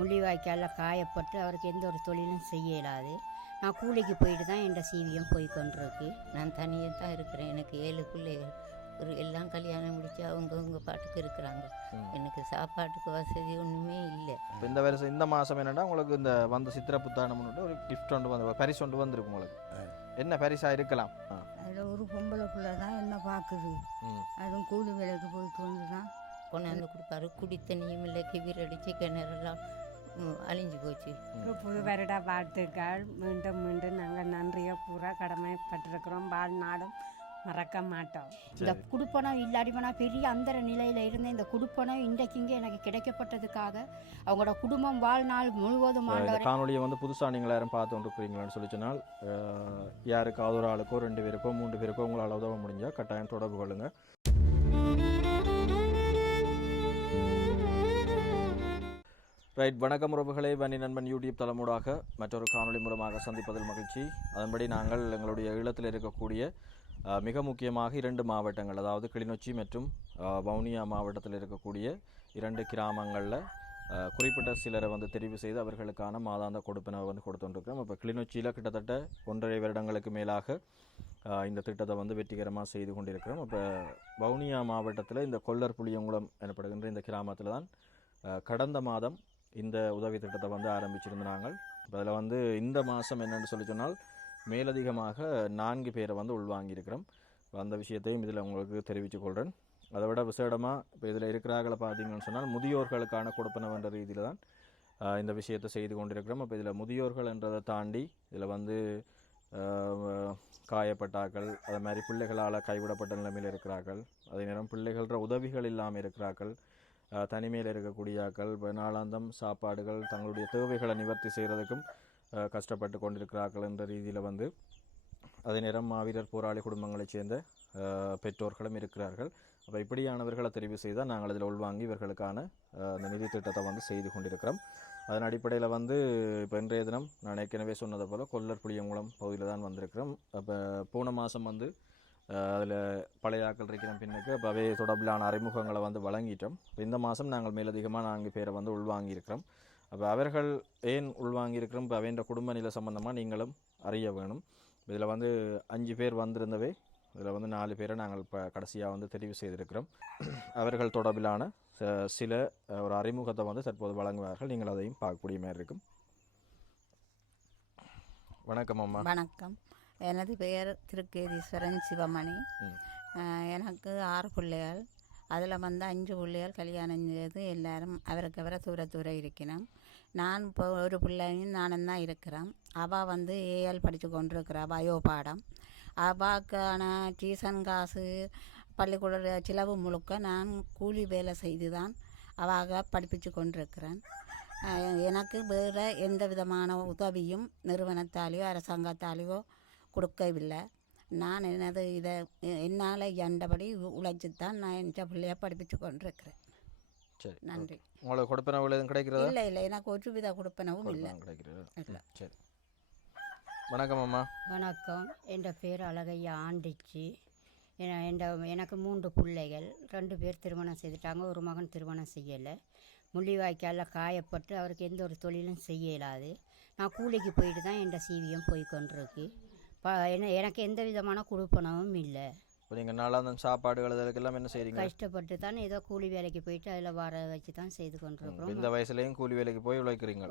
முள்ளிவாய்க்காலில் காயப்பட்டு அவருக்கு எந்த ஒரு தொழிலும் செய்ய இயலாது. நான் கூலிக்கு போயிட்டு தான் என் சீவியம் போய் கொண்டிருக்கு. நான் தனியாக தான் இருக்கிறேன். எனக்கு 7 பிள்ளைகள். ஒரு எல்லாம் கல்யாணம் முடிச்சு அவங்க பாட்டுக்கு இருக்கிறாங்க. எனக்கு சாப்பாட்டுக்கு வசதி ஒன்றுமே இல்லை. இந்த வருஷம் இந்த மாதம் என்னென்னா உங்களுக்கு இந்த வந்த சித்திரை புத்தாண்டம்னு ஒரு கிஃப்ட் ஒன்று வந்து பரிசு ஒன்று வந்துருக்கு. உங்களுக்கு என்ன பரிசாக இருக்கலாம்? அதில் ஒரு பொம்பளை பிள்ளை தான் என்ன பார்க்குது. அதுவும் கூலி வேலைக்கு போயிட்டு வந்து தான் கொண்டாந்து கொடுப்பாரு. குடி தண்ணியும் இல்லை, கிவிர் அடித்து கிணறுலாம் அழிஞ்சு போச்சு. புது வருட வாழ்த்துக்கள். மீண்டும் மீண்டும் நாங்கள் நன்றியாக பூரா கடமைப்பட்டிருக்கிறோம். வாழ்நாளும் மறக்க மாட்டோம். இந்த குடுப்பனம் இல்லாடிப்பனா பெரிய அந்தர நிலையில் இருந்த இந்த குடுப்பனம் இன்றைக்கு இங்கே எனக்கு கிடைக்கப்பட்டதுக்காக அவங்களோட குடும்பம் வாழ்நாள் முழுவதும் காணொலியை வந்து புதுசாக நீங்கள் யாரும் பார்த்து கொண்டிருக்கிறீங்களான்னு சொல்லி சொன்னால் யாருக்காவது ஒரு ஆளுக்கோ 2 பேருக்கோ 3 பேருக்கோ உங்களால் உதவ முடிஞ்சால் கட்டாயம் தொடர்பு கொள்ளுங்கள். ரைட், வணக்கம் உறவுகளே. வன்னி நண்பன் யூடியூப் தளமூடாக மற்றொரு காணொலி மூலமாக சந்திப்பதில் மகிழ்ச்சி. அதன்படி நாங்கள் எங்களுடைய ஈழத்தில் இருக்கக்கூடிய மிக முக்கியமாக 2 மாவட்டங்கள், அதாவது கிளிநொச்சி மற்றும் வவுனியா மாவட்டத்தில் இருக்கக்கூடிய 2 கிராமங்களில் குறிப்பிட்ட சிலரை வந்து தெரிவு செய்து அவர்களுக்கான மாதாந்த கொடுப்பினை வந்து கொடுத்துருக்கிறோம். இப்போ கிளிநொச்சியில் கிட்டத்தட்ட 1.5 வருடங்களுக்கு மேலாக இந்த திட்டத்தை வந்து வெற்றிகரமாக செய்து கொண்டிருக்கிறோம். இப்போ வவுனியா மாவட்டத்தில் இந்த கொல்லர் புளியங்குளம் எனப்படுகின்ற இந்த கிராமத்தில் தான் கடந்த மாதம் இந்த உதவி திட்டத்தை வந்து ஆரம்பிச்சிருந்தாங்க. இப்போ அதில் வந்து இந்த மாதம் என்னென்னு சொல்லி சொன்னால் மேலதிகமாக 4 பேரை வந்து உள்வாங்கியிருக்கிறோம். அந்த விஷயத்தையும் இதில் உங்களுக்கு தெரிவித்துக் கொள்கிறேன். அதை விட விசேடமாக இப்போ இதில் இருக்கிறார்களை பார்த்தீங்கன்னு சொன்னால் முதியோர்களுக்கான கொடுப்பனவென்ற ரீதியில் தான் இந்த விஷயத்தை செய்து கொண்டிருக்கிறோம். இப்போ இதில் முதியோர்கள் என்றதை தாண்டி இதில் வந்து காயப்பட்டாக்கள், அது மாதிரி பிள்ளைகளால் கைவிடப்பட்ட நிலைமையில் இருக்கிறார்கள், அதே நேரம் பிள்ளைகள உதவிகள் இல்லாமல் இருக்கிறார்கள், தனிமையில் இருக்கக்கூடிய ஆக்கள், நாளாந்தம் சாப்பாடுகள் தங்களுடைய தேவைகளை நிவர்த்தி செய்கிறதுக்கும் கஷ்டப்பட்டு கொண்டிருக்கிறார்கள் என்ற ரீதியில் வந்து அதே நேரம் மாவீரர் போராளி குடும்பங்களைச் சேர்ந்த பெற்றோர்களும் இருக்கிறார்கள். அப்போ இப்படியானவர்களை தெரிவு செய்தால் நாங்கள் இதில் உள்வாங்கி இவர்களுக்கான அந்த நிதி திட்டத்தை வந்து செய்து கொண்டிருக்கிறோம். அதன் அடிப்படையில் வந்து இப்போ இன்றைய தினம் நான் ஏற்கனவே சொன்னதை போல் கொல்லர் புளியங்குளம் பகுதியில் தான் வந்திருக்கிறோம். அப்போ போன மாதம் வந்து அதில் பழைய ஆக்கள் இருக்கிற பின்னுக்கு இப்போ அவை தொடர்பிலான அறிமுகங்களை வந்து வழங்கிட்டோம். இப்போ இந்த மாதம் நாங்கள் மேலதிகமாக 4 பேரை வந்து உள்வாங்கியிருக்கிறோம். அப்போ அவர்கள் ஏன் உள்வாங்கியிருக்கிறோம், இப்போ அவைன்ற குடும்ப நிலை சம்பந்தமாக நீங்களும் அறிய வேணும். இதில் வந்து 5 பேர் வந்திருந்தவை, இதில் வந்து 4 பேரை நாங்கள் இப்போ கடைசியாக வந்து தெரிவு செய்திருக்கிறோம். அவர்கள் தொடர்பிலான சில ஒரு அறிமுகத்தை வந்து தற்போது வழங்குவார்கள். நீங்கள் அதையும் பார்க்கக்கூடிய மாதிரி இருக்கும். வணக்கம் அம்மா. வணக்கம். எனது பெயர் திருக்கேதீஸ்வரன் சிவமணி. எனக்கு 6 பிள்ளைகள். அதில் வந்து 5 பிள்ளைகள் கல்யாணம் செய்து எல்லாரும் அவரை தூர இருக்கணும். நான் இப்போ ஒரு பிள்ளையும் நானும் தான் இருக்கிறேன். அவள் வந்து ஏஎல் படித்து கொண்டிருக்கிறா, பயோ பாடம். அவாக்கான டியூஷன் காசு பள்ளிக்கூட செலவு முழுக்க நான் கூலி வேலை செய்து தான் அவாக படிப்பிச்சு கொண்டிருக்கிறேன். எனக்கு வேறு எந்த விதமான உதவியும் நிறுவனத்தாலேயோ அரசாங்கத்தாலேயோ கொடுக்கவில்லை. நான் எனது இதை என்னால் எண்டபடி உழைச்சித்தான் நான் என் பிள்ளைய படிப்பிச்சு கொண்டிருக்கிறேன். சரி, நன்றி. உங்களுக்கு கொடுப்பனவு எதுவும் கிடைக்கிறதா? இல்லை, எனக்கு ஒரு வித கொடுப்பனவும் இல்லை. இல்லை. சரி, வணக்கம் அம்மா. வணக்கம். என் பேர் அழகையா ஆண்டிச்சு. எனக்கு 3 பிள்ளைகள். 2 பேர் திருமணம் செய்துட்டாங்க, ஒரு மகன் திருமணம் செய்யலை. முள்ளிவாய்க்காலில் காயப்பட்டு அவருக்கு எந்த ஒரு தொழிலும் செய்ய இயலாது. நான் கூலிக்கு போயிட்டு தான் என் சீவியம் போய் கொண்டிருக்கு. எனக்கு எந்த விதமான கொடுப்பனவும் இல்லை. இப்போ நீங்கள் நாளாந்தம் சாப்பாடுகள் இதற்கெல்லாம் என்ன செய்கிறீங்க? கஷ்டப்பட்டு தான் ஏதோ கூலி வேலைக்கு போயிட்டு அதில் வர வச்சு தான் செய்து கொண்டிருக்கிறோம். இந்த வயசுலேயும் கூலி வேலைக்கு போய் உழைக்கிறீங்க?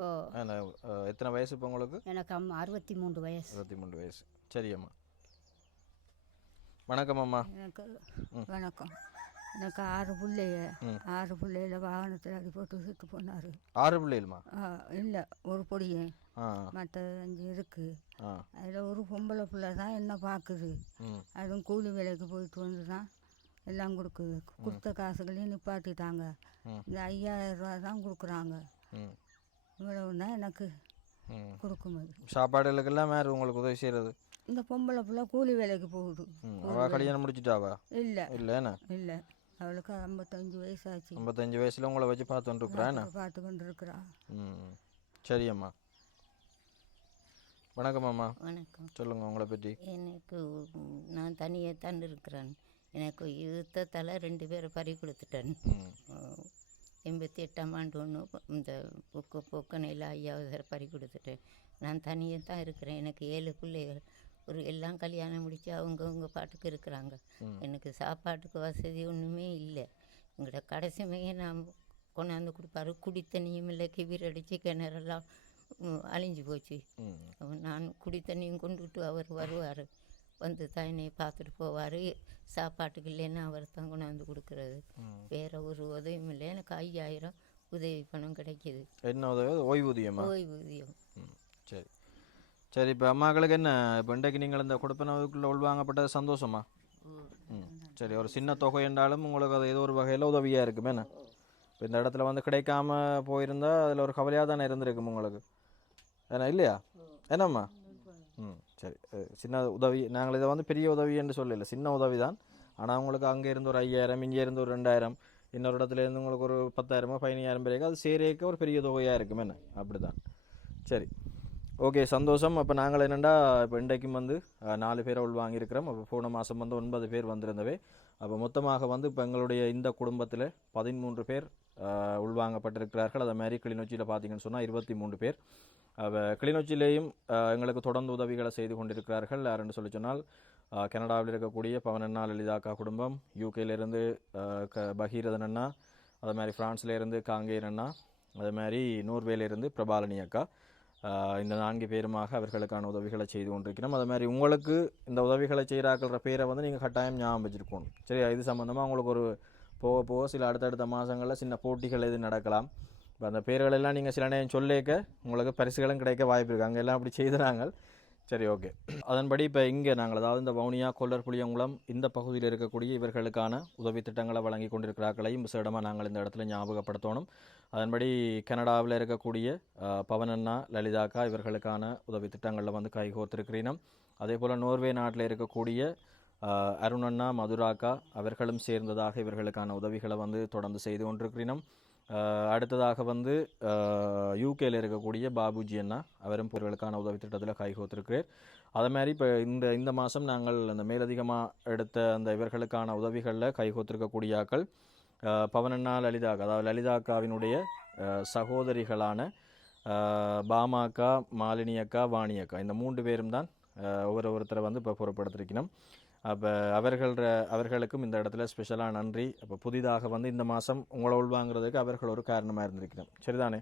எத்தனை வயசு இப்போ உங்களுக்கு? எனக்கு 63 வயசு. 63 வயசு. சரி அம்மா. வணக்கம் அம்மா. எனக்கு வணக்கம். எனக்கு 6 பிள்ளைய. 6 பிள்ளையில வாகனத்தில் அடி போட்டு சுட்டு போனார். 6 பிள்ளைகளுமா? இல்லை, ஒரு பொடியன், மற்ற 5 இருக்குது. அதில் ஒரு பொம்பளை பிள்ளை தான் என்ன பார்க்குது. அதுவும் கூலி வேலைக்கு போயிட்டு வந்து தான் எல்லாம் கொடுக்குது. கொடுத்த காசுகளையும் நிப்பாட்டிட்டாங்க. இந்த 5000 ரூபா தான் கொடுக்குறாங்க. இவ்வளவு தான் எனக்கு கொடுக்கும்போது. சாப்பாடுகளுக்கெல்லாம் வேறு உங்களுக்கு உதவி செய்கிறது? இந்த பொம்பளை பிள்ளை கூலி வேலைக்கு போகுது. கல்யாணம் முடிச்சுட்டாவா? இல்லை இல்லைண்ணா. இல்லை, அவளுக்கு 55 வயசு ஆச்சு. 55 வயசில் உங்களை வச்சு பார்த்துட்டு இருக்கிறான். பார்த்து கொண்டு இருக்கிறா. சரி அம்மா. வணக்கம் அம்மா. வணக்கம். சொல்லுங்கள் உங்களை பற்றி. எனக்கு நான் தனியாக தான் இருக்கிறேன். எனக்கு யுத்தத்தால் 2 பேரை பறி கொடுத்துட்டேன். 88ஆம் ஆண்டு ஒன்று இந்த போக்கனையில் 5வது பறி கொடுத்துட்டேன். நான் தனியாக தான் இருக்கிறேன். எனக்கு 7 பிள்ளைகள். எல்லாம் கல்யாணம் முடித்து அவங்கவுங்க பாட்டுக்கு இருக்கிறாங்க. எனக்கு சாப்பாட்டுக்கு வசதி ஒன்றுமே இல்லை. எங்களோட கடைசிமையை நான் கொண்டாந்து கொடுப்பாரு. குடித்தண்ணியும் இல்லை, கிவிர் அடித்து கிணறெல்லாம் அழிஞ்சு போச்சு. நான் குடித்தண்ணியும் கொண்டுட்டு அவர் வருவார், வந்து தான் என்னை பார்த்துட்டு போவார். சாப்பாட்டுக்கு இல்லைன்னா அவர் தான் கொண்டாந்து கொடுக்குறது. வேறு ஒரு உதவியும் இல்லை. எனக்கு 5000 உதவி பணம் கிடைக்கிது. என்ன உதவி? ஓய்வூதியமா? ஓய்வூதியம். சரி சரி. இப்போ அம்மாக்களுக்கு என்ன இப்போ இன்றைக்கு நீங்கள் இந்த கொடுப்பனவுக்குள்ளே உள்வாங்கப்பட்டது சந்தோஷமா? சரி. ஒரு சின்ன தொகை என்றாலும் உங்களுக்கு அது ஏதோ ஒரு வகையில் உதவியாக இருக்குமே என்ன? இப்போ இந்த இடத்துல வந்து கிடைக்காம போயிருந்தால் அதில் ஒரு கவலையாக தானே இருந்திருக்கும் உங்களுக்கு, ஏன்னா இல்லையா? என்னம்மா? சரி. சின்ன உதவி. நாங்கள் இதை வந்து பெரிய உதவி என்று சொல்லலை, சின்ன உதவி தான். ஆனால் உங்களுக்கு அங்கே இருந்து ஒரு 5000, இங்கே இருந்து ஒரு 2000, இன்னொரு இடத்துல இருந்து உங்களுக்கு ஒரு 10,000 15,000 பிறகு அது சேரேக்க ஒரு பெரிய தொகையாக இருக்கும் என்ன? அப்படி தான். சரி, ஓகே, சந்தோஷம். அப்போ நாங்கள் என்னென்னா இப்போ இன்றைக்கும் வந்து 4 பேரை உள்வாங்கியிருக்கிறோம். அப்போ போன மாதம் வந்து 9 பேர் வந்திருந்தவை. அப்போ மொத்தமாக வந்து இப்போ எங்களுடைய இந்த குடும்பத்தில் 13 பேர் உள்வாங்கப்பட்டிருக்கிறார்கள். அதை மாதிரி கிளிநொச்சியில் பார்த்தீங்கன்னு சொன்னால் 23 பேர். கிளிநொச்சியிலேயும் எங்களுக்கு தொடர்ந்து உதவிகளை செய்து கொண்டிருக்கிறார்கள். யாருன்னு சொல்லி சொன்னால் கனடாவில் இருக்கக்கூடிய பவனண்ணா லலிதாக்கா குடும்பம், யூகேலேருந்து பகீரதன் அண்ணா, அது மாதிரி ஃப்ரான்ஸ்லேருந்து காங்கேயன் அண்ணா, அது மாதிரி நோர்வேலேருந்து பிரபாலனி அக்கா. இந்த 4 பேருமாக அவர்களுக்கான உதவிகளை செய்து கொண்டிருக்கிறோம். அது மாதிரி உங்களுக்கு இந்த உதவிகளை செய்கிறாக்கிற பேரை வந்து நீங்கள் கட்டாயம் ஞாபகம் வச்சுருக்கணும். சரி, இது சம்மந்தமாக உங்களுக்கு ஒரு போக போக சில அடுத்தடுத்த மாதங்களில் சின்ன போட்டிகள் எது நடக்கலாம். இப்போ அந்த பேர்களெல்லாம் நீங்கள் சில நேரம் சொல்லிக்க உங்களுக்கு பரிசுகளும் கிடைக்க வாய்ப்பு இருக்குது. அங்கே எல்லாம் அப்படி செய்துறாங்க. சரி, ஓகே. அதன்படி இப்போ இங்கே நாங்கள் அதாவது இந்த வவுனியா, கொல்லர், புளியங்குளம் இந்த பகுதியில் இருக்கக்கூடிய இவர்களுக்கான உதவி திட்டங்களை வழங்கி கொண்டிருக்கிறார்களையும் விசேடமாக நாங்கள் இந்த இடத்துல ஞாபகப்படுத்தணும். அதன்படி கனடாவில் இருக்கக்கூடிய பவனண்ணா லலிதாக்கா இவர்களுக்கான உதவி திட்டங்களில் வந்து கைகோர்த்திருக்கிறீனம். அதே போல் நோர்வே நாட்டில் இருக்கக்கூடிய அருணண்ணா, மதுராக்கா அவர்களும் சேர்ந்ததாக இவர்களுக்கான உதவிகளை வந்து தொடர்ந்து செய்து கொண்டிருக்கிறீனம். அடுத்ததாக வந்து யூகேயில் இருக்கக்கூடிய பாபுஜி அண்ணா அவரும் பொருட்களுக்கான உதவி திட்டத்தில் கைகோத்திருக்கிறார். அதே மாதிரி இப்போ இந்த மாதம் நாங்கள் அந்த மேலதிகமாக எடுத்த அந்த இவர்களுக்கான உதவிகளில் கைகோத்திருக்கக்கூடிய ஆக்கள் பவனண்ணா லலிதாக்கா, அதாவது லலிதாக்காவினுடைய சகோதரிகளான பாமாக்கா, மாலினி அக்கா, வாணி அக்கா, இந்த 3 பேரும் தான் ஒவ்வொருத்தரை வந்து இப்போ பொறுப்படுத்திருக்கணும். அப்போ அவர்களுக்கும் இந்த இடத்துல ஸ்பெஷலாக நன்றி. அப்போ புதிதாக வந்து இந்த மாதம் உங்களை உள்வாங்கிறதுக்கு அவர்கள் ஒரு காரணமாக இருந்திருக்கிறோம். சரிதானே?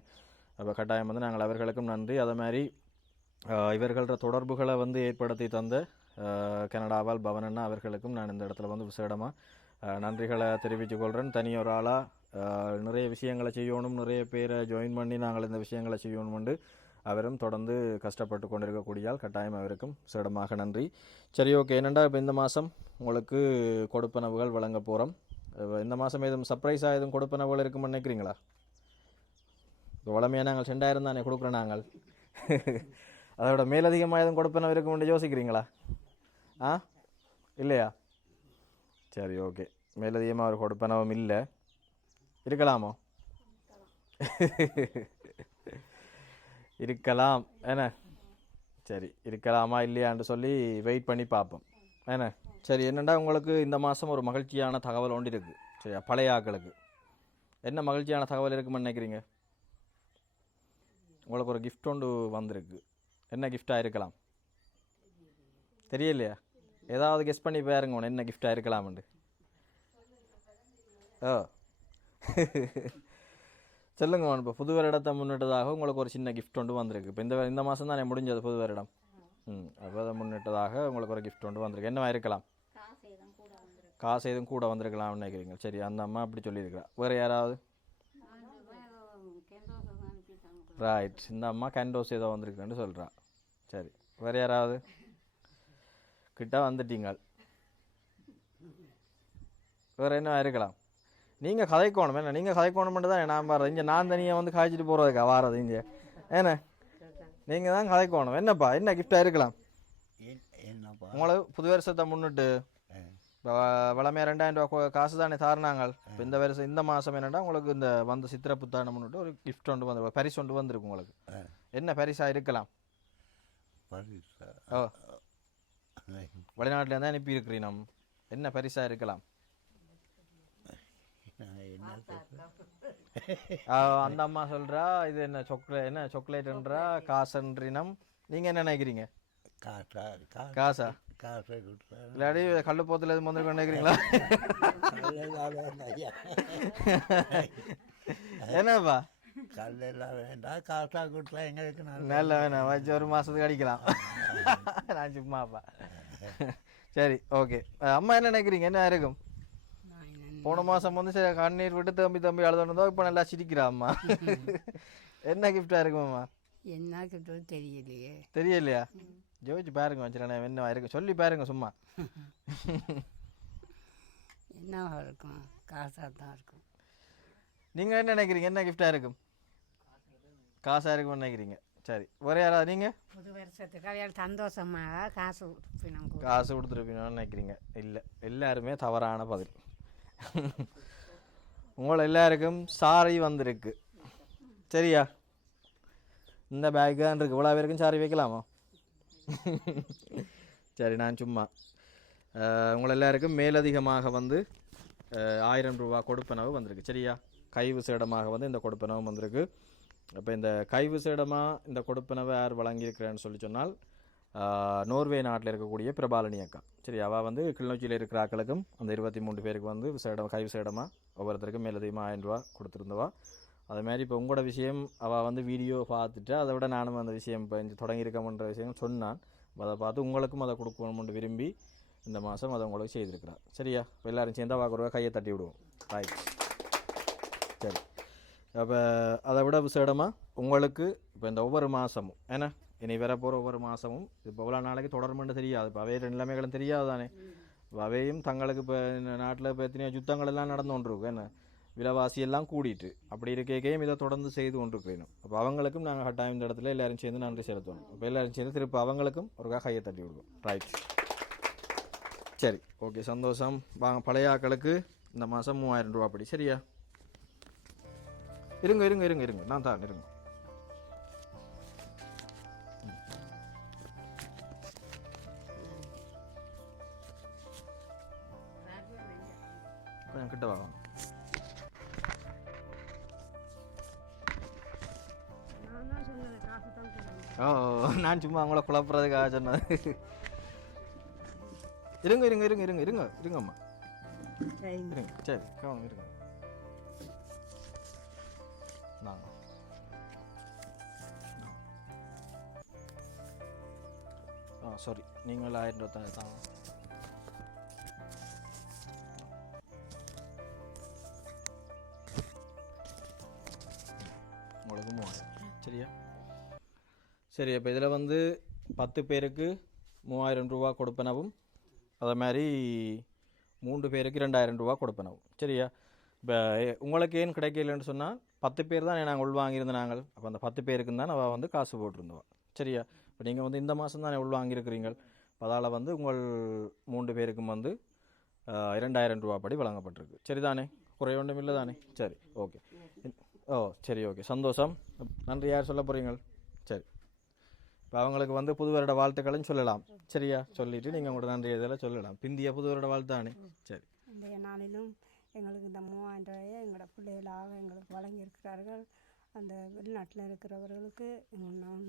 அப்போ கட்டாயம் வந்து நாங்கள் அவர்களுக்கும் நன்றி. அதே மாதிரி இவர்கள தொடர்புகளை வந்து ஏற்படுத்தி தந்த கனடாவால் பவனண்ணா அவர்களுக்கும் நான் இந்த இடத்துல வந்து விசேடமாக நன்றிகளை தெரிவித்துக் கொள்கிறேன். தனியொரு ஆளாக நிறைய விஷயங்களை செய்யணும், நிறைய பேரை ஜாயின் பண்ணி நாங்கள் இந்த விஷயங்களை செய்யணும்னு அவரும் தொடர்ந்து கஷ்டப்பட்டு கொண்டிருக்கக்கூடியால் கட்டாயம் அவருக்கும் சிறடமாக நன்றி. சரி, ஓகே. என்னென்னா இப்போ இந்த மாதம் உங்களுக்கு கொடுப்பனவுகள் வழங்க போகிறோம். இந்த மாதம் எதுவும் சர்ப்ரைஸாக எதுவும் கொடுப்பனவுகள் இருக்குன்னு நினைக்கிறீங்களா? இப்போ வளமையாக நாங்கள் 2000 தானே கொடுக்குறோம் நாங்கள். அதோட மேலதிகமாக எதுவும் கொடுப்பனவு இருக்குன்னு யோசிக்கிறீங்களா? இல்லையா? சரி, ஓகே. மேலதிகமாக ஒரு கொடுப்பனவும் இல்லை. இருக்கலாமோ? இருக்கலாம் என்ன? சரி, இருக்கலாமா இல்லையான்னு சொல்லி வெயிட் பண்ணி பார்ப்போம் என்ன? சரி, என்னென்னா உங்களுக்கு இந்த மாதம் ஒரு மகிழ்ச்சியான தகவல் ஒன்று இருக்குது. சரியா? பழைய ஆக்களுக்கு என்ன மகிழ்ச்சியான தகவல் இருக்குன்னு நினைக்கிறீங்க? உங்களுக்கு ஒரு கிஃப்ட் ஒன்று வந்திருக்கு. என்ன கிஃப்டாக இருக்கலாம் தெரியலையா? ஏதாவது கெஸ் பண்ணி பாருங்க என்ன கிஃப்டாக இருக்கலாம்ண்டு. சொல்லுங்க. இப்போ புது வருடத்தை முன்னிட்டதாக உங்களுக்கு ஒரு சின்ன கிஃப்ட் ஒன்று வந்திருக்கு. இப்போ இந்த மாதம் தானே முடிஞ்சது புது வருடம். அப்போ அதை முன்னிட்டதாக உங்களுக்கு ஒரு கிஃப்ட் ஒன்று வந்திருக்கு. என்னவா இருக்கலாம்? காசு எதுவும் கூட வந்திருக்கலாம்னு நினைக்கிறீங்க. சரி, அந்த அம்மா அப்படி சொல்லியிருக்கிறா. வேறு யாராவது? ரைட், இந்த அம்மா கேண்டோஸ் ஏதோ வந்திருக்குன்னு சொல்கிறா. சரி, வேறு யாராவது? கிட்ட வந்துட்டீங்க. வேறு என்ன இருக்கலாம்? நீங்கள் கதைக்கோணும். என்ன நீங்கள் கதைக்கோணுமெண்டு தான் நான் வர்றேன். இங்கே நான் தனியாக வந்து காய்ச்சிட்டு போகிறதுக்கா வாரது இங்கே? ஏன்னா நீங்கள் தான் கதைக்கோணும். என்னப்பா என்ன கிஃப்டாக இருக்கலாம்? உங்களுக்கு புது வருஷத்தை முன்னிட்டு இப்போ வளமையாக 2000 ரூபா காசு தானே தாருனாங்க. இப்போ இந்த வருஷம் இந்த மாதம் என்னென்னா உங்களுக்கு இந்த வந்து சித்திரை புத்தாண்டை முன்னிட்டு ஒரு கிஃப்ட் ஒன்று வந்து பரிசு ஒன்று வந்துருக்கு உங்களுக்கு. என்ன பரிசாக இருக்கலாம்? வெளிநாட்டில் தான் அனுப்பி இருக்கிறீங்க. என்ன பரிசாக இருக்கலாம்? அந்த அம்மா சொல்கிறா இது என்ன சாக்லேட்ன்றா காசன்றினம். நீங்கள் என்ன நினைக்கிறீங்க? காசா இல்லாடி கல்லு போத்தில் எதுவும் வந்து நினைக்கிறீங்களா? என்னப்பா கல்லெல்லாம் வேண்டாம், காசா கொடுத்தா எங்களுக்கு நல்ல வேணாம், வச்சு ஒரு மாதத்துக்கு அடிக்கலாம். நான் சும்மாப்பா. சரி, ஓகே. அம்மா என்ன நினைக்கிறீங்க? என்ன இருக்கும்? போன மாதம் வந்து சரி கண்ணீர் விட்டு தம்பி அழுதுனதோ இப்போ நல்லா சிரிக்கிறா அம்மா. என்ன கிஃப்டாக இருக்குமாம்மா? என்ன கிட்ட தெரியலையே. தெரியலையா? ஜோதிச்சு பாருங்க வச்சுருக்கேன் என்ன இருக்கு சொல்லி பாருங்க சும்மா. என்னவா இருக்கும்? காசாக தான் இருக்கும். நீங்கள் என்ன நினைக்கிறீங்க? என்ன கிஃப்டாக இருக்கும்? காசாக இருக்கும்னு நினைக்கிறீங்க. சரி, ஒரே யாராவது நீங்கள்? புது வருஷத்துக்கு அவையால் சந்தோஷமாக காசு காசு கொடுத்துருப்பீங்கன்னு நினைக்கிறீங்க? இல்லை, எல்லாருமே தவறான பதில். உங்களை எல்லாருக்கும் சாரி வந்திருக்கு. சரியா? இந்த பேக் தான் இருக்குது. இவ்வளோ பேருக்கும் சாரி வைக்கலாமா? சரி, நான் சும்மா உங்களை எல்லாருக்கும் மேலதிகமாக வந்து 1000 ரூபா கொடுப்பனவு வந்திருக்கு. சரியா? கைவு சேடமாக வந்து இந்த கொடுப்பனவும் வந்திருக்கு. இப்போ இந்த கைவு சேடமாக இந்த கொடுப்பனவை யார் வழங்கியிருக்கிறேன்னு சொல்லி சொன்னால் நோர்வே நாட்டில் இருக்கக்கூடிய பிரபாலினி அக்கா. சரி, அவள் வந்து கிளிநொச்சியில் இருக்கிற ஆக்களுக்கும் அந்த 23 பேருக்கு வந்து கைவு சேடமாக ஒவ்வொருத்தருக்கும் மேலதிகமாக 1000 ரூபா கொடுத்துருந்தவா. அதுமாதிரி இப்போ உங்களோட விஷயம் அவள் வந்து வீடியோ பார்த்துட்டு அதை விட நானும் அந்த விஷயம் இப்போ இந்த தொடங்கியிருக்கோம்ன்ற விஷயம் சொன்னான். அதை பார்த்து உங்களுக்கும் அதை கொடுக்கணும்னு விரும்பி இந்த மாதம் அதை உங்களுக்கு செய்திருக்கிறார். சரியா? இப்போ எல்லோரும் சேர்ந்தா பார்க்குறவா கையை தட்டி விடுவோம். ரைட். சரி, அப்போ அதை விட விசேடமாக உங்களுக்கு இப்போ இந்த ஒவ்வொரு மாதமும் ஏன்னா இனி வர போகிற ஒவ்வொரு மாதமும் இப்போ எவ்வளோ நாளைக்கு தொடருமென்னு தெரியாது. இப்போ அவைய நிலைமைகளும் தெரியாது தானே. அவையும் தங்களுக்கு இப்போ இந்த நாட்டில் இப்போ எத்தனையோ யுத்தங்கள் எல்லாம் நடந்து கொண்டிருக்கும். என்ன விலைவாசியெல்லாம் கூடிட்டு அப்படி இருக்கையும் இதை தொடர்ந்து செய்து கொண்டிருக்கணும். அப்போ அவங்களுக்கும் நாங்கள் கட்டாயம் இந்த இடத்துல எல்லோரும் சேர்ந்து நன்றி செலுத்தணும். இப்போ எல்லோரும் சேர்ந்து திருப்பி அவங்களுக்கும் ஒரு கையை தட்டி விடுவோம். ரைட். சரி, ஓகே, சந்தோஷம். வாங்க, பழைய ஆக்களுக்கு இந்த மாதம் 3000 ரூபா அப்படி. சரியா? இருங்க நான் தான் இருங்க. கொஞ்சம் கிட்ட வாங்க. ஓ, நான் சும்மா அவங்கள குழப்புறதுக்காக சொன்னது. இருங்கம்மா. இருங்க. சரி, கவனம் இருங்க. சாரி, நீங்கள் 1000 ரூபா தாங்க. உங்களுக்கு 3000. சரியா? சரி, இப்போ இதில் வந்து 10 பேருக்கு 3000 ரூபா கொடுப்பனவும் அதே மாதிரி 3 பேருக்கு 2000 ரூபா கொடுப்பனவும். சரியா? இப்போ உங்களுக்கு ஏன் கிடைக்கலன்னு சொன்னால் 10 பேர் தான் நாங்கள் உள்வாங்கியிருந்தோம். நாங்கள் அப்போ அந்த 10 பேருக்கு தான் அவள் வந்து காசு போட்டிருந்தோம். சரியா? இப்போ நீங்கள் வந்து இந்த மாதம் தான் உள்வாங்கியிருக்கிறீங்க. அதால் வந்து உங்கள் 3 பேருக்கும் வந்து 2000 ரூபா படி வழங்கப்பட்டிருக்கு. சரிதானே? குறை ஒன்றும் இல்லை தானே? சரி, ஓகே. ஓ, சரி, ஓகே, சந்தோஷம். நன்றி. யார் சொல்ல போகிறீங்க? சரி, இப்போ அவங்களுக்கு வந்து புது வருட வாழ்த்துக்களையும் சொல்லலாம். சரியா? சொல்லிவிட்டு நீங்கள் உங்களோட நன்றி இதெல்லாம் சொல்லலாம். பிந்திய புது வருட வாழ்த்தானே. சரி. இன்றைய நாளிலும் எங்களுக்கு இந்த 3000 ரூபாயை எங்களோட பிள்ளைகளாக எங்களுக்கு வழங்கியிருக்கிறார்கள். அந்த வெளிநாட்டில் இருக்கிறவர்களுக்கு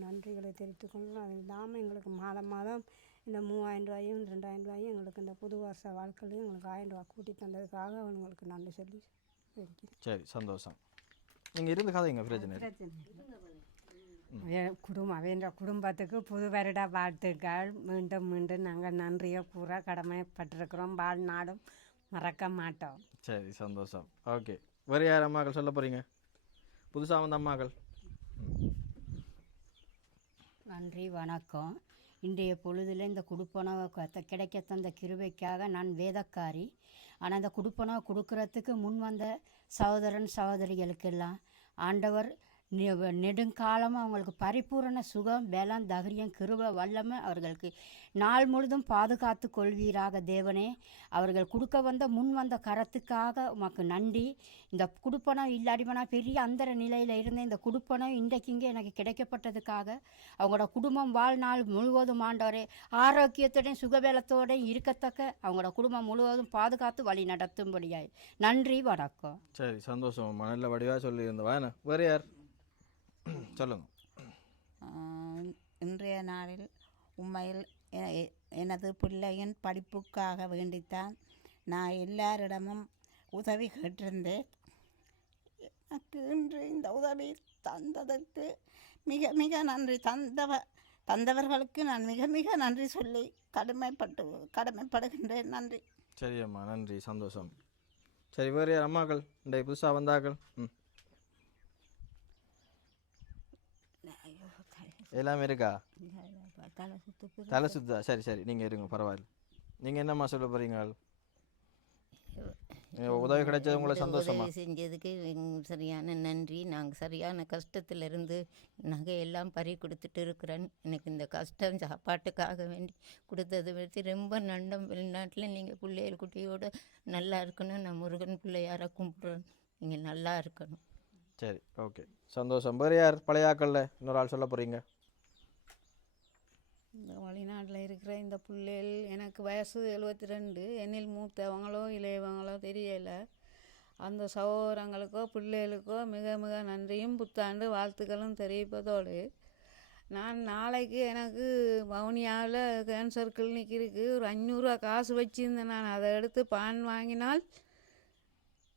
நன்றிகளை தெரிவித்துக் கொள்ளணும். அது இல்லாமல் எங்களுக்கு மாதம் மாதம் இந்த 3000 ரூபாயும் 2000 ரூபாயும் எங்களுக்கு இந்த புது வருஷ வாழ்க்கையிலையும் எங்களுக்கு 1000 ரூபா கூட்டி தந்ததுக்காக அவங்களுக்கு நன்றி சொல்லி இருக்கிறேன். சரி, சந்தோஷம். நீங்கள் இருந்து கதைங்க, பிரச்சனை என்ற குடும்பத்துக்கு புது வருட வாழ்த்துக்கள். மீண்டும் மீண்டும் நாங்கள் நன்றியை கூற கடமைப்பட்டிருக்கிறோம். வாழ்நாடும் மறக்க மாட்டோம். சரி, சந்தோஷம். ஓகே, வேறு யார் அம்மாக்கள் சொல்ல போகிறீங்க? புதுசாக வந்த அம்மாக்கள். நன்றி, வணக்கம். இன்றைய பொழுதில் இந்த குடுப்பனவை கிடைக்க தந்த கிருபைக்காக நான் வேதக்காரி. ஆனால் இந்த குடுப்பனவை கொடுக்கறதுக்கு முன் வந்த சகோதரன் சகோதரிகளுக்கெல்லாம் ஆண்டவர் நெடுங்காலமாக அவங்களுக்கு பரிபூரண சுகம் பலம் தைரியம் கிருபை வல்லமை அவர்களுக்கு நாள் முழுதும் பாதுகாத்து கொள்வீராக தேவனே. அவர்கள் கொடுக்க வந்த முன் வந்த கரத்துக்காக உமக்கு நன்றி. இந்த குடுப்பனம் இல்லாடிப்பனா பெரிய அந்தர நிலையில் இருந்த இந்த குடுப்பனம் இன்றைக்கு இங்கே எனக்கு கிடைக்கப்பட்டதுக்காக அவங்களோட குடும்பம் வாழ்நாள் முழுவதும் ஆண்டவரே ஆரோக்கியத்தோடையும் சுகபலத்தோடையும் இருக்கத்தக்க அவங்களோட குடும்பம் முழுவதும் பாதுகாத்து வழி நடத்தும்படியாய் நன்றி. வணக்கம். சரி, சந்தோஷம். நல்ல வடிவாக சொல்லியிருந்தவா. என்ன வேறு யார் சொல்லுங்க. இன்றைய நாளில் உண்மையில் எனது பிள்ளையின் படிப்புக்காக வேண்டித்தான் நான் எல்லாரிடமும் உதவி கேட்டிருந்தேன். எனக்கு இன்று இந்த உதவி தந்ததற்கு மிக மிக நன்றி. தந்தவர்களுக்கு நான் மிக மிக நன்றி சொல்லி கடமைப்படுகின்றேன். நன்றி. சரி அம்மா, நன்றி, சந்தோஷம். சரி, வேறு யார் அம்மாக்கள் இன்றைய புதுசாக வந்தாக்கள்? எல்லாமே இருக்கா? தலை சுத்தா? சரி சரி, நீங்கள் இருங்க, பரவாயில்ல. நீங்கள் என்னம்மா சொல்ல போகிறீங்க? உதவி கிடைச்சது உங்களுக்கு சந்தோஷமா? உதவி செஞ்சதுக்கு சரியான நன்றி. நாங்கள் சரியான கஷ்டத்தில் இருந்து நகையெல்லாம் பறி கொடுத்துட்டு இருக்கிறேன். எனக்கு இந்த கஷ்டம் சாப்பாட்டுக்காக வேண்டி கொடுத்தது வச்சு ரொம்ப நண்டம். வெளிநாட்டில் நீங்கள் பிள்ளைகள் குட்டியோடு நல்லா இருக்கணும். நான் முருகன் பிள்ளையார கும்பிட்றேன். நீங்கள் நல்லா இருக்கணும். சரி, ஓகே, சந்தோஷம். வேறு யார் பழையாக்களில் இன்னொரு ஆள் சொல்ல போகிறீங்க? இந்த வெளிநாட்டில் இருக்கிற இந்த பிள்ளைகள் எனக்கு வயசு 72. என்னில் மூத்தவங்களோ இளையவங்களோ தெரியலை. அந்த சகோதரங்களுக்கோ பிள்ளைகளுக்கோ மிக மிக நன்றியும் புத்தாண்டு வாழ்த்துக்களும் தெரிவிப்பதோடு நான் நாளைக்கு எனக்கு வவுனியாவில் கேன்சர் கிளினிக் இருக்குது. ஒரு 500 காசு வச்சுருந்தேன். நான் அதை எடுத்து பான் வாங்கினால்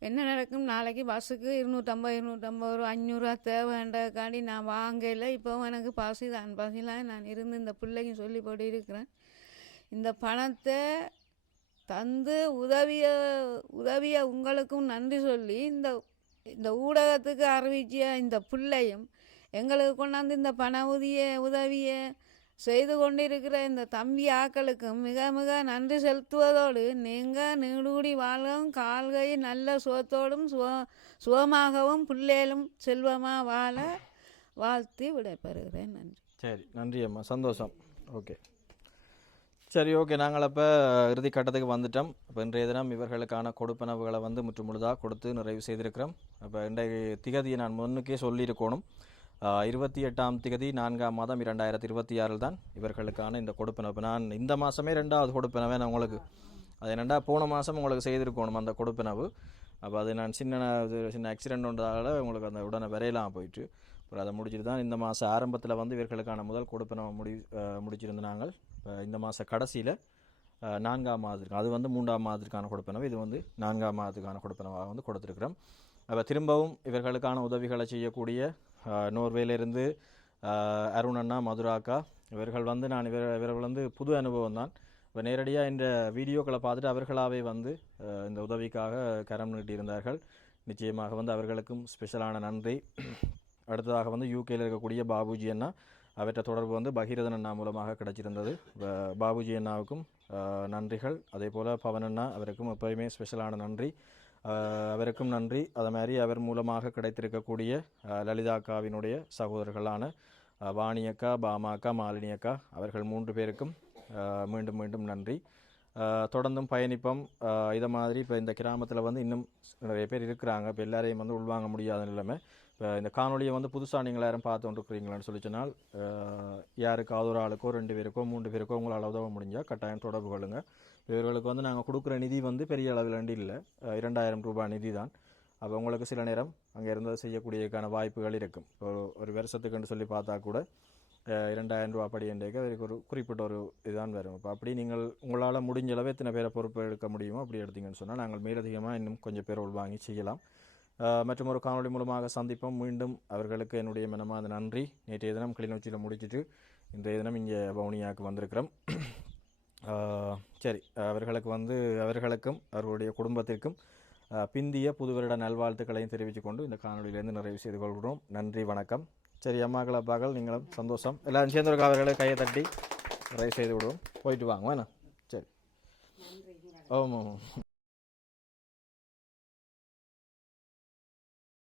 என்ன நடக்கும்? நாளைக்கு பஸ்ஸுக்கு 250 ஒரு 500 தேவைன்றக்காண்டி நான் வாங்கலை. இப்போவும் எனக்கு பசிலாம் நான் இருந்து இந்த பிள்ளைக்கும் சொல்லி போட்டு இருக்கிறேன். இந்த பணத்தை தந்து உதவிய உங்களுக்கும் நன்றி சொல்லி இந்த ஊடகத்துக்கு அறிவிச்சிய இந்த பிள்ளையும் எங்களுக்கு கொண்டாந்து இந்த பண உதவியை செய்து கொண்டிருக்கிற இந்த தம்பி ஆக்களுக்கும் மிக மிக நன்றி செலுத்துவதோடு நீங்கள் நீடூடி வாழும் கால்கை நல்ல சுகத்தோடும் சுகமாகவும் பிள்ளைகளும் செல்வமாக வாழ வாழ்த்தி விடைபெறுகிறேன். நன்றி. சரி, நன்றி அம்மா, சந்தோஷம். ஓகே, சரி, ஓகே. நாங்கள் அப்போ இறுதி கட்டத்துக்கு வந்துட்டோம். இப்போ இன்றைய தினம் இவர்களுக்கான கொடுப்பனவுகளை வந்து முற்று முழுதாக கொடுத்து நிறைவு செய்திருக்கிறோம். அப்போ இன்றைய திகதியை நான் முன்னுக்கே சொல்லியிருக்கணும். 28ஆம் திகதி 4ஆம் மாதம் 2026 தான் இவர்களுக்கான இந்த கொடுப்பனவு. நான் இந்த மாதமே 2வது கொடுப்பனவே நான் உங்களுக்கு அது என்னென்னா போன மாதம் உங்களுக்கு செய்திருக்கணும் அந்த கொடுப்பனவு. அப்போ அது நான் சின்ன ஆக்சிடென்ட் ஒன்றதால் உங்களுக்கு அந்த உடனே விரையலாம் போயிட்டு அப்புறம் அதை முடிச்சுட்டு தான் இந்த மாதம் ஆரம்பத்தில் வந்து இவர்களுக்கான முதல் கொடுப்பனவை முடிச்சிருந்த நாங்கள். இந்த மாத கடைசியில் 4ஆம் மாதத்துக்கு அது வந்து 3ஆம் மாதத்துக்கான கொடுப்பனவு, இது வந்து 4ஆம் மாதத்துக்கான கொடுப்பனவாக வந்து கொடுத்துருக்குறோம். அப்போ திரும்பவும் இவர்களுக்கான உதவிகளை செய்யக்கூடிய நோர்வேலிருந்து அருண் அண்ணா, மதுராக்கா இவர்கள் வந்து நான் இவர்கள் வந்து புது அனுபவம் தான். இப்போ நேரடியாக இந்த வீடியோக்களை பார்த்துட்டு அவர்களாகவே வந்து இந்த உதவிக்காக கரம் நீட்டியிருந்தார்கள். நிச்சயமாக வந்து அவர்களுக்கும் ஸ்பெஷலான நன்றி. அடுத்ததாக வந்து யூகேயில் இருக்கக்கூடிய பாபுஜி அண்ணா, அவற்றை தொடர்பு வந்து பகீரதன் அண்ணா மூலமாக கிடைச்சிருந்தது. பாபுஜி அண்ணாவுக்கும் நன்றிகள். அதே போல் பவன் அண்ணா, அவருக்கும் எப்போயுமே ஸ்பெஷலான நன்றி, அவருக்கும் நன்றி. அது மாதிரி அவர் மூலமாக கிடைத்திருக்கக்கூடிய லலிதாக்காவினுடைய சகோதரர்களான வாணியக்கா, பாமாக்கா, மாலினியக்கா அவர்கள் 3 பேருக்கும் மீண்டும் மீண்டும் நன்றி. தொடர்ந்தும் பயணிப்போம். இதை மாதிரி இப்போ இந்த கிராமத்தில் வந்து இன்னும் நிறைய பேர் இருக்கிறாங்க. இப்போ எல்லாரையும் வந்து உள்வாங்க முடியாத நிலைமை. இப்போ இந்த காணொலியை வந்து புதுசாக நீங்கள் யாரும் பார்த்து கொண்டிருக்கிறீங்களான்னு சொல்லி சொன்னால் யாருக்காவது ஒரு ஆளுக்கோ 2 பேருக்கோ 3 பேருக்கோ உங்களால் உதவ முடிஞ்சால் கட்டாயம் தொடர்பு கொள்ளுங்கள். இவர்களுக்கு வந்து நாங்கள் கொடுக்குற நிதி வந்து பெரிய அளவில் இல்லை, 2000 ரூபாய் நிதி தான். அப்போ உங்களுக்கு சில நேரம் அங்கே இருந்து செய்யக்கூடியதுக்கான வாய்ப்புகள் இருக்கும். ஒரு வருஷத்துக்குன்னு சொல்லி பார்த்தா கூட 2000 ரூபா படி என்றைக்கு அவருக்கு ஒரு குறிப்பிட்ட ஒரு இதுதான் வரும். இப்போ அப்படி நீங்கள் உங்களால் முடிஞ்ச அளவு எத்தனை பேரை பொறுப்பு எடுக்க முடியுமோ அப்படி எடுத்தீங்கன்னு சொன்னால் நாங்கள் மேலதிகமாக இன்னும் கொஞ்சம் பேர் உள்வாங்கி செய்யலாம். மற்றும் ஒரு காணொலி மூலமாக சந்திப்போம். மீண்டும் அவர்களுக்கு என்னுடைய மனமார்ந்த நன்றி. நேற்றைய தினம் கிளிநொச்சியில் முடிச்சுட்டு இன்றைய தினம் இங்கே வவுனியாவுக்கு வந்திருக்கிறோம். சரி, அவர்களுக்கும் அவர்களுடைய குடும்பத்திற்கும் பிந்திய புது வருட நல்வாழ்த்துக்களையும் தெரிவித்துக் கொண்டு இந்த காணொலியிலேருந்து நிறைவு செய்து கொள்கிறோம். நன்றி, வணக்கம். சரி அம்மாக்கள், அப்பாக்கள், நீங்களும் சந்தோஷம். எல்லாரும் சேர்ந்து அவர்களை கையை தட்டி நிறைவு செய்து விடுவோம். போயிட்டு வாங்க வேணா. சரி, ஆமாம்.